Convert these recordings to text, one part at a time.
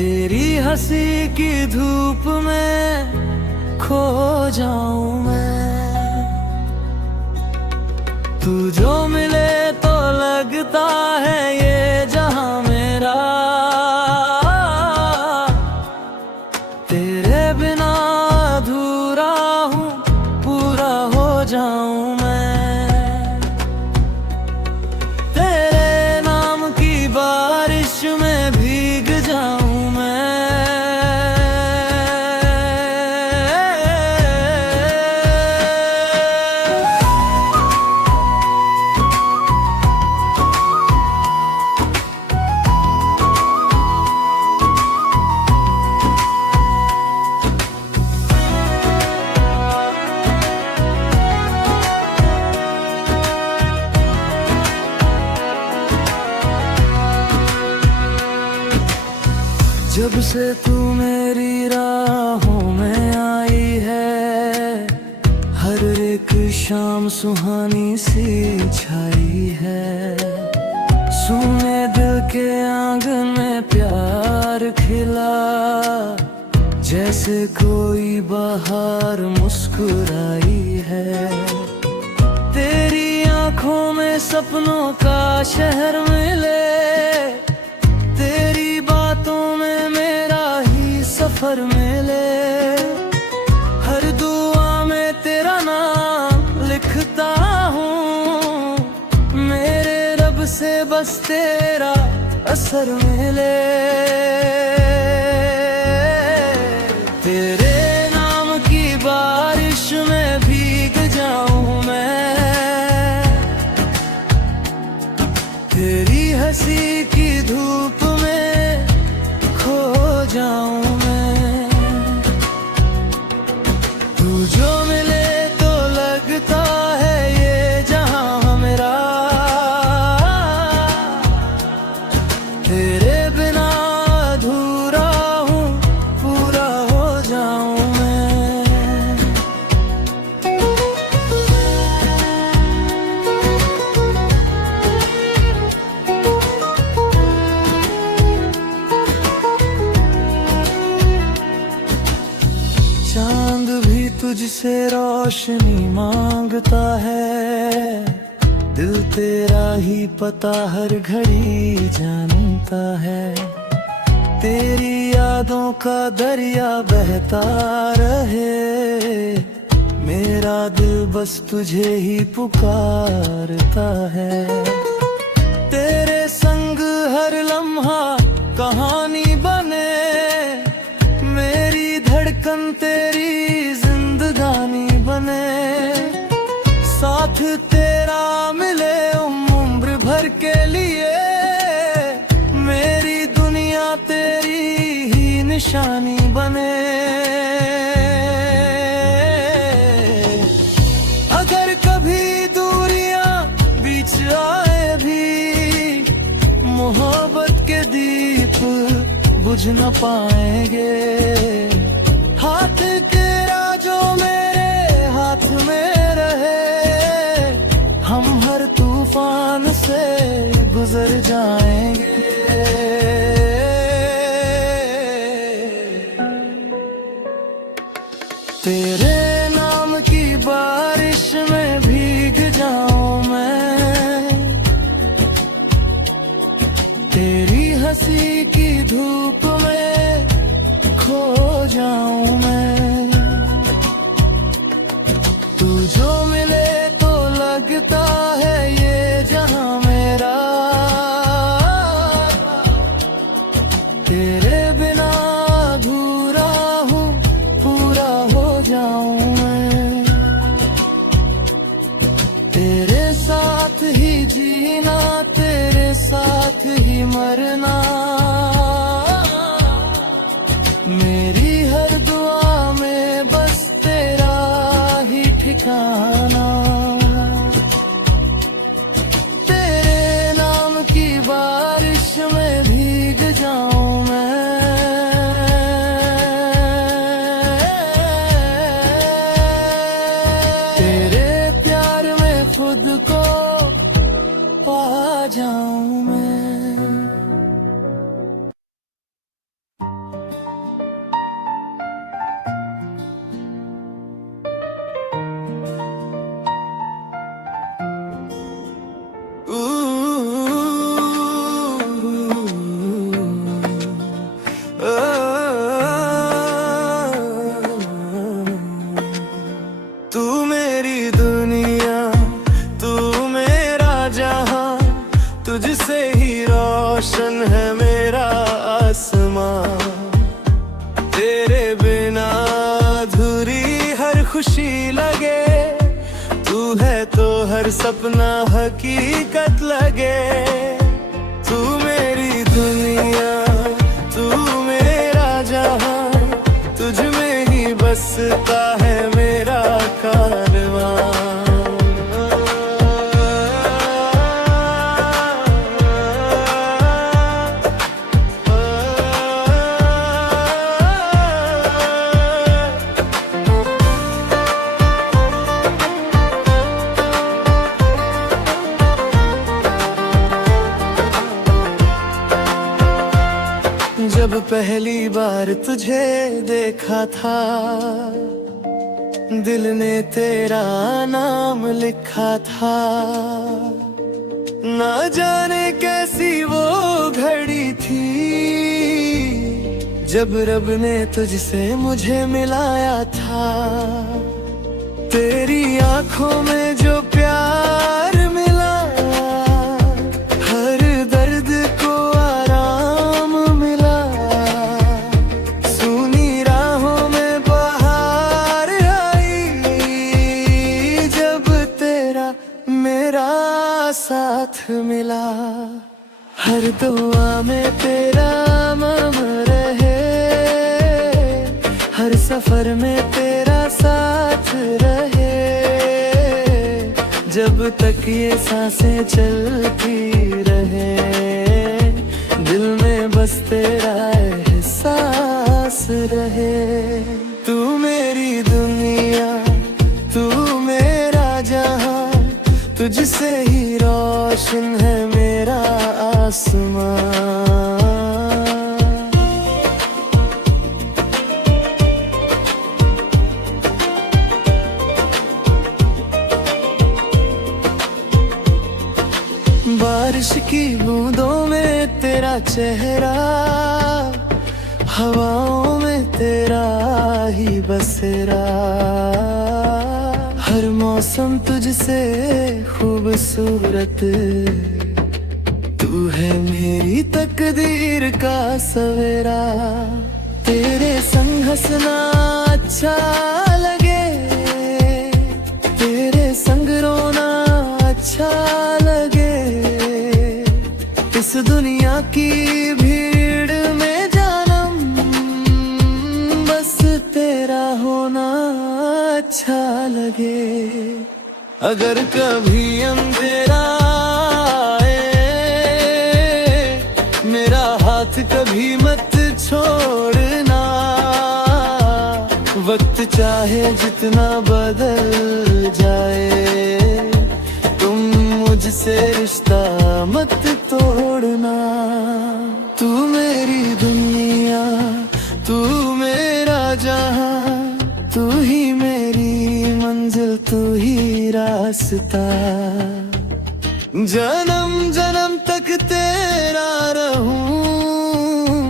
तेरी हंसी की धूप में खो जाऊं मैं। तू जो मिले तो लगता है ये जहां मेरा, तेरे बिना अधूरा हूँ, पूरा हो जाऊं मैं। तेरे नाम की बारिश में भीग जाऊं जब से तू मेरी राहों में आई है, हर एक शाम सुहानी सी छाई है। सुने दिल के आंगन में प्यार खिला, जैसे कोई बहार मुस्कुराई है। तेरी आंखों में सपनों का शहर मिले, तेरी बातों में मेरा ही सफर मिले। हर दुआ में तेरा नाम लिखता हूँ, मेरे रब से बस तेरा असर मिले। तेरे नाम की बारिश में भीग जाऊं मैं, तेरी हंसी की धूप में खो जाऊं मैं। तू जो मिले तो लगता है ये जहां मेरा, तेरे बिना अधूरा हूँ, पूरा हो जाऊं मैं। चांद भी तुझसे रोशनी मांगता है, दिल तेरा ही पता हर घड़ी जानता है। तेरी यादों का दरिया बहता रहे, मेरा दिल बस तुझे ही पुकारता है। तेरे संग हर लम्हा कहानी बने, मेरी धड़कन तेरी जिंदगानी बने। साथ तेरा मिले उम्र भर के लिए, मेरी दुनिया तेरी ही निशानी बने। अगर कभी दूरियां बीच आए भी, मोहब्बत के दीप बुझ न पाएंगे। हाथ तेरा जो मेरे हाथ में रहे, हम हर तूफान से गुजर जाएंगे। तेरे नाम की बारिश में भीग जाऊं मैं, तेरी हंसी की धूप में खो जाऊं मैं। तू जो मिले तो लगता है ये जहां मेरा, तेरे बिना अधूरा हूँ, पूरा हो जाऊं मैं। तेरे साथ ही जीना, तेरे साथ ही मरना, मेरी हर दुआ में बस तेरा ही ठिकाना। तेरे नाम की बारिश में भीग जाऊं मैं, तेरे प्यार में खुद को पा जाऊं मैं। आसमां। तेरे बिना अधूरी हर खुशी लगे, तू है तो हर सपना हकीकत लगे। तू मेरी दुनिया, तू मेरा जहां, तुझ में ही बसता है मेरा कारवां। जब पहली बार तुझे देखा था, दिल ने तेरा नाम लिखा था। ना जाने कैसी वो घड़ी थी, जब रब ने तुझसे मुझे मिलाया था। तेरी आंखों में जो प्यार मिला, हर दर्द को आराम मिला। सुनी राहों में बहार आई, जब तेरा मेरा साथ मिला। हर दुआ में तेरा नाम रहे, हर सफर में तेरा साथ रहे। जब तक ये सांसें चलती रहे, दिल में बस तेरा एहसास रहे। तू मेरी दुनिया, तू मेरा जहां, तुझसे ही रोशन है मेरा आसमां। बारिश की बूंदों में तेरा चेहरा, हवाओं में तेरा ही बसेरा। हर मौसम तुझसे खूबसूरत, तू है मेरी तकदीर का सवेरा। तेरे संग हंसना अच्छा लगे, तेरे संग रोना अच्छा लगे। इस दुनिया की भीड़ में जानम, बस तेरा होना अच्छा लगे। अगर कभी अंधेरा आए, मेरा हाथ कभी मत छोड़ना। वक्त चाहे जितना बदल जाए, तुम मुझसे रिश्ता मत तोड़ना। तू मेरी दुनिया, तू मेरा जहां, तू ही मेरी मंजिल, तू ही रास्ता। जन्म जन्म तक तेरा रहूं,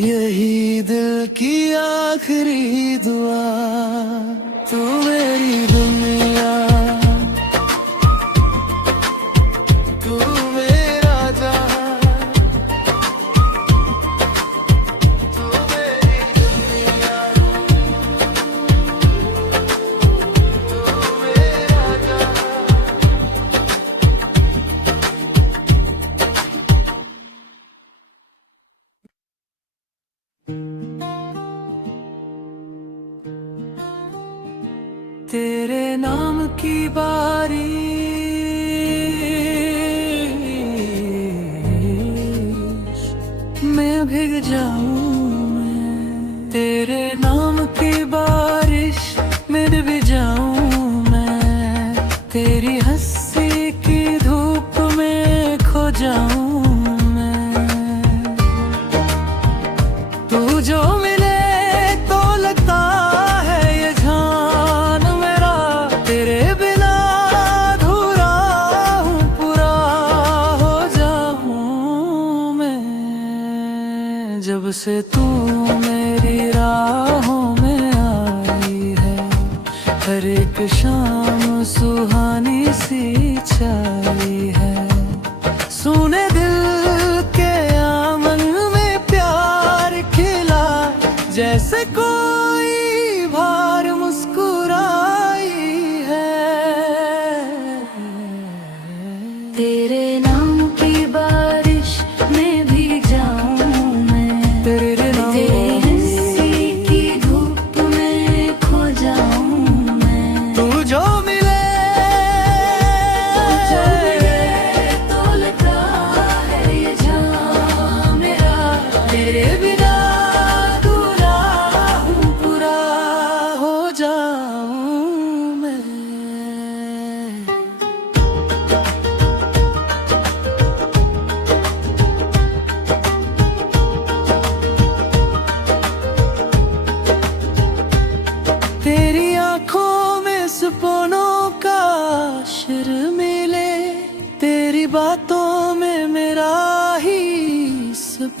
यही दिल की आखिरी दुआ। तू मेरी दुनिया, तू मेरा जहां, तू मेरी दुनिया, तू मेरा जहां। तेरे नाम की बारिश मैं भीग जाऊं मैं। तेरे नाम की बारिश में डूब जाऊं मैं। तेरी हंसी की धूप में खो जाऊं मैं। तू जो मिले तो लगता है ये जान मेरा, तेरे बिना अधूरा हूँ, पूरा हो जाऊं मैं। जब से तू मेरी राहों में आई है, हर एक शाम सुहानी सी छाई है। सुने दिल के आंगन में प्यार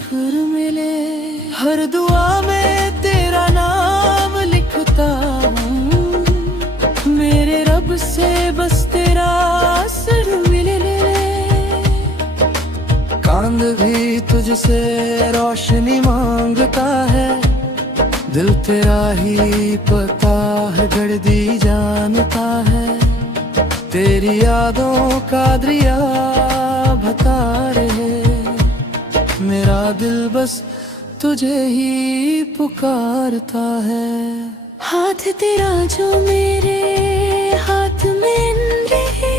फिर मिले। हर दुआ में तेरा नाम लिखता हूँ, मेरे रब से बस तेरा असर मिले। चांद भी तुझसे रोशनी मांगता है, दिल तेरा ही पता है दर्दी जानता है। तेरी यादों का दरिया बता रहे, मेरा दिल बस तुझे ही पुकारता है। हाथ तेरा जो मेरे हाथ में रहे,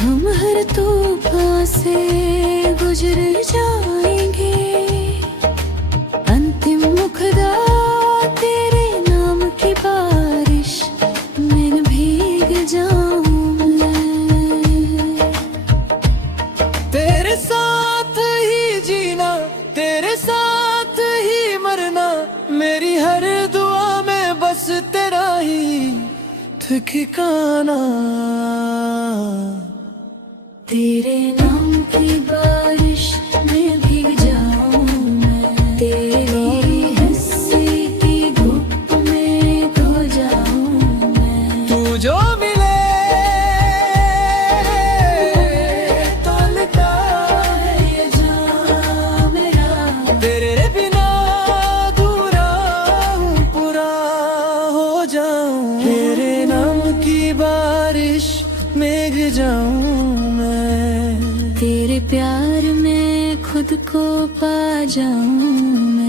हम हर तूफान से गुजर जाएंगे। अंतिम मुकदा तेरे नाम की बारिश में भीग जाऊं मैं। तेरे साथ ही जीना, तेरे साथ ही मरना, मेरी हर दुआ में बस तेरा ही ठिकाना। तेरे नाम की बारिश में भीग जाऊं मैं, तेरी हंसी की धूप में खो जाऊं मैं। तू जो मिले तो लगता है ये जान मेरा, तेरे बिना अधूरा हूँ, पूरा हो जाऊं। तेरे नाम की बारिश में गिर जाऊं, तेरे प्यार में खुद को पा जाऊं।